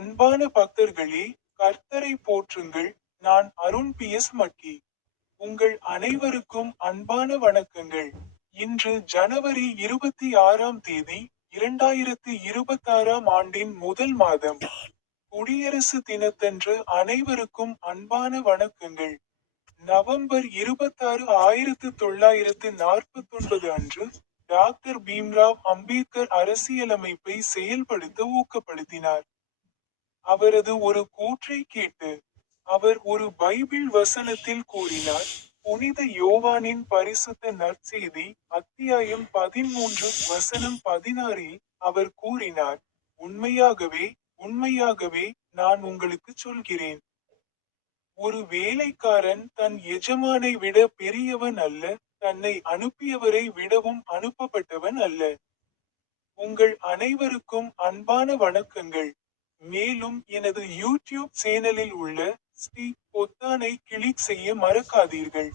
அன்பான பக்தர்களே கர்த்தரை போற்றுங்கள். நான் அருண் பி. எஸ். மக்கி. உங்கள் அனைவருக்கும் அன்பான வணக்கங்கள். இன்று ஜனவரி இருபத்தி ஆறாம் தேதி இரண்டாயிரத்து இருபத்தாறாம் ஆண்டின் முதல் மாதம். குடியரசு தினத்தன்று அனைவருக்கும் அன்பான வணக்கங்கள். நவம்பர் இருபத்தாறு ஆயிரத்து தொள்ளாயிரத்து நாற்பத்தொன்பது அன்று டாக்டர் பீம்ராவ் அம்பேத்கர் அரசியலமைப்பை செயல்படுத்த ஊக்கப்படுத்தினார். அவரது ஒரு கூற்றை கேட்டு அவர் ஒரு பைபிள் வசனத்தில் கூறினார் புனித யோவானின் பரிசுத்த நற்செய்தி அத்தியாயம் பதிமூன்று வசனம் பதினாறில் அவர் கூறினார் உண்மையாகவே உண்மையாகவே நான் உங்களுக்கு சொல்கிறேன். ஒரு வேலைக்காரன் தன் எஜமானை விட பெரியவன் அல்ல தன்னை அனுப்பியவரை விடவும் அனுப்பப்பட்டவன் அல்ல. உங்கள் அனைவருக்கும் அன்பான வணக்கங்கள். மேலும் எனது யூடியூப் சேனலில் உள்ள ஸ்ரீ பொத்தானை கிளிக் செய்ய மறக்காதீர்கள்.